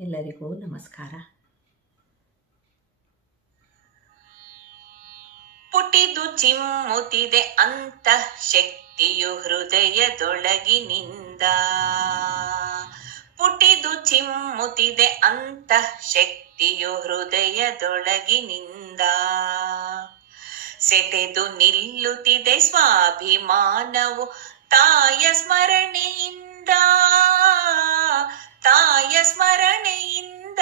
ಎಲ್ಲರಿಗೂ ನಮಸ್ಕಾರ. ಪುಟಿದು ಚಿಮ್ಮುತ್ತಿದೆ ಅಂತ ಶಕ್ತಿಯು ಹೃದಯದೊಳಗಿನಿಂದ. ಪುಟಿದು ಚಿಮ್ಮುತ್ತಿದೆ ಅಂತ ಶಕ್ತಿಯು ಹೃದಯದೊಳಗಿನಿಂದ. ಸೆಟೆದು ನಿಲ್ಲುತ್ತಿದೆ ಸ್ವಾಭಿಮಾನವು ತಾಯ ಸ್ಮರಣೆಯಿಂದ. ತಾಯ ಸ್ಮರಣೆಯಿಂದ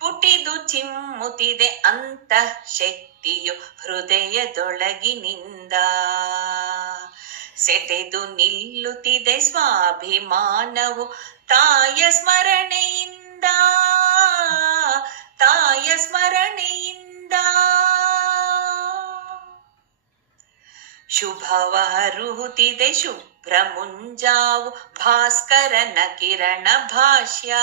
ಪುಟಿದು ಚಿಮ್ಮುತ್ತಿದೆ ಅಂತ ಶಕ್ತಿಯು ಹೃದಯದೊಳಗಿನಿಂದ. ಸೆಟೆದು ನಿಲ್ಲುತ್ತಿದೆ ಸ್ವಾಭಿಮಾನವು ತಾಯ ಸ್ಮರಣೆಯಿಂದ. ತಾಯ ಸ್ಮರಣೆಯಿಂದ ಶುಭವಾರುಹುತ್ತಿದೆ ಶುಭ್ರ ಮುಂಜಾವು ಭಾಸ್ಕರನ ಕಿರಣ ಭಾಷ್ಯ.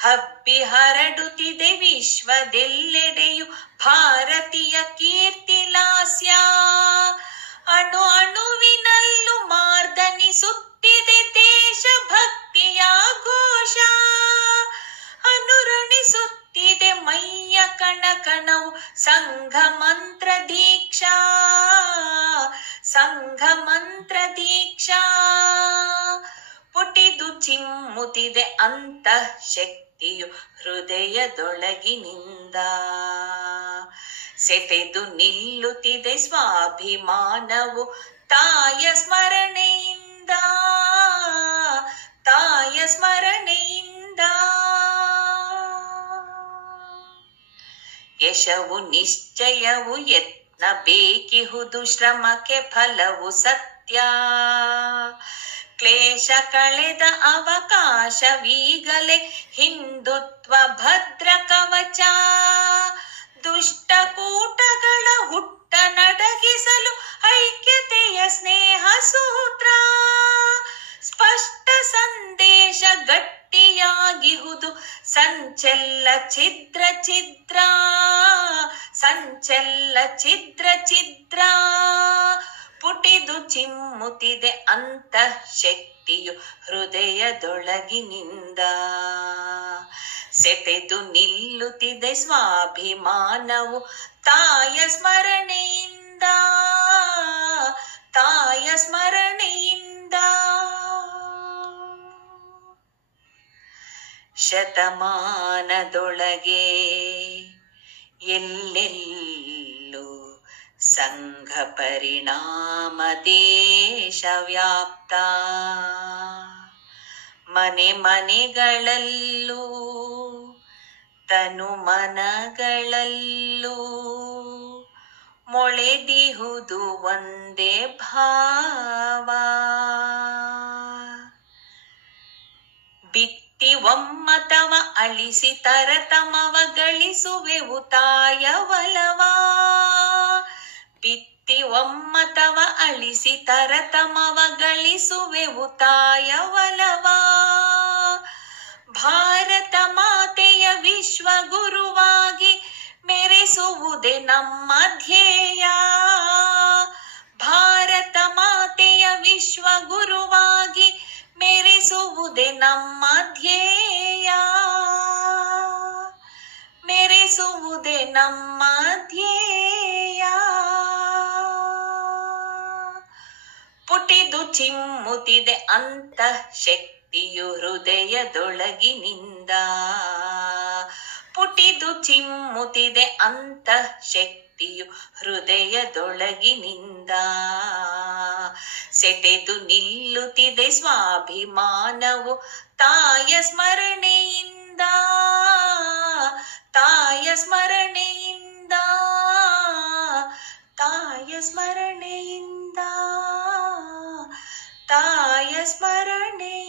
ಹಬ್ಬಿ ಹರಡುತ್ತಿದೆ ವಿಶ್ವದೆಲ್ಲೆಡೆಯು ಭಾರತೀಯ ಕೀರ್ತಿ ಲಾಸ್ಯ. ಅಣು ಅಣುವಿನಲ್ಲೂ ಮಾರ್ದನಿಸುತ್ತಿದೆ ದೇಶಭಕ್ತಿಯ ಘೋಷ. ಅನುರಣಿಸುತ್ತಿದೆ ಮೈಯ ಕಣ ಕಣವು ಸಂಘ ಮಂತ್ರ ದೀಕ್ಷಾ. ಸಂಘ ಮಂತ್ರ ದೀಕ್ಷಾ ಪುಟಿದು ಚಿಮ್ಮುತ್ತಿದೆ ಅಂತ ಶಕ್ತಿಯು ಹೃದಯದೊಳಗಿನಿಂದ. ಸೆತೆದು ನಿಲ್ಲುತ್ತಿದೆ ಸ್ವಾಭಿಮಾನವು ತಾಯ ಸ್ಮರಣೆಯಿಂದ. ತಾಯ ಸ್ಮರಣೆಯಿಂದ. ಯಶವು ನಿಶ್ಚಯವು ಯತ್ನ ಬೇಕಿಹುದು ಶ್ರಮಕ್ಕೆ ಫಲವು ಸತ್ಯ ಕ್ಲೇಶ ಕಳೆದ ಅವಕಾಶವೀಗಲೇ ಹಿಂದುತ್ವ ಭದ್ರ ಕವಚ ದುಷ್ಟ ಕೂಟಗಳ ಹುಟ್ಟ ಗಟ್ಟಿಯಾಗಿಹುದು ಸಂಚೆಲ್ಲ ಚಿತ್ರ ಛಿದ್ರ ಸಂಚೆಲ್ಲ ಚಿತ್ರ ಛಿದ್ರ ಪುಟಿದು ಚಿಮ್ಮುತ್ತಿದೆ ಅಂತ ಶಕ್ತಿಯು ಹೃದಯದೊಳಗಿನಿಂದ ಸೆತೆದು ನಿಲ್ಲುತ್ತಿದೆ ಸ್ವಾಭಿಮಾನವು ತಾಯ ಸ್ಮರಣೆಯಿಂದ ತಾಯ ಸ್ಮರಣೆಯಿಂದ ಶತಮಾನದೊಳಗೆ ಎಲ್ಲೆಲ್ಲೂ ಸಂಘ ಪರಿಣಾಮ ದೇಶ ವ್ಯಾಪ್ತ. ಮನೆ ಮನೆಗಳಲ್ಲೂ ತನು ಮನಗಳಲ್ಲೂ ಮೊಳೆದಿಹುದು ಒಂದೇ ಭಾವ. ಒಮ್ಮತವ ಅಳಿಸಿ ತರತಮವ ಗಳಿಸುವೆವು ತಾಯ ಒಲವ ಪಿತ್ತಿ ಒಮ್ಮತವ ಅಳಿಸಿ ತರತಮವ ಗಳಿಸುವೆವು ತಾಯ ಬಲವಾ ಭಾರತ ಮಾತೆಯ ವಿಶ್ವ ಗುರುವಾಗಿ ಮೆರೆಸುವುದೇ ನಮ್ಮ ಧ್ಯೇಯ. ಭಾರತ ಮಾತೆಯ ವಿಶ್ವ ಗುರುವಾಗಿ ಮೆರೆಸುವುದೇ ನಮ್ಮ ಧ್ಯೇಯ. ಮೆರೆಸುವುದೇ ನಮ್ಮ ಧ್ಯೇಯ. ಪುಟಿದು ಚಿಮ್ಮುತ್ತಿದೆ ಅಂತ ಶಕ್ತಿಯು ಹೃದಯದೊಳಗಿನಿಂದ. ಪುಟಿದು ಚಿಮ್ಮುತ್ತಿದೆ ಅಂತ ಶಕ್ತಿಯು ಹೃದಯದೊಳಗಿನಿಂದ. ಸೆಟೆದು ನಿಲ್ಲುತ್ತಿದೆ ಸ್ವಾಭಿಮಾನವು. ತಾಯ ಸ್ಮರಣೆಯಿಂದ ತಾಯ ಸ್ಮರಣೆಯಿಂದ ತಾಯ ಸ್ಮರಣೆಯಿಂದ ತಾಯ ಸ್ಮರಣೆ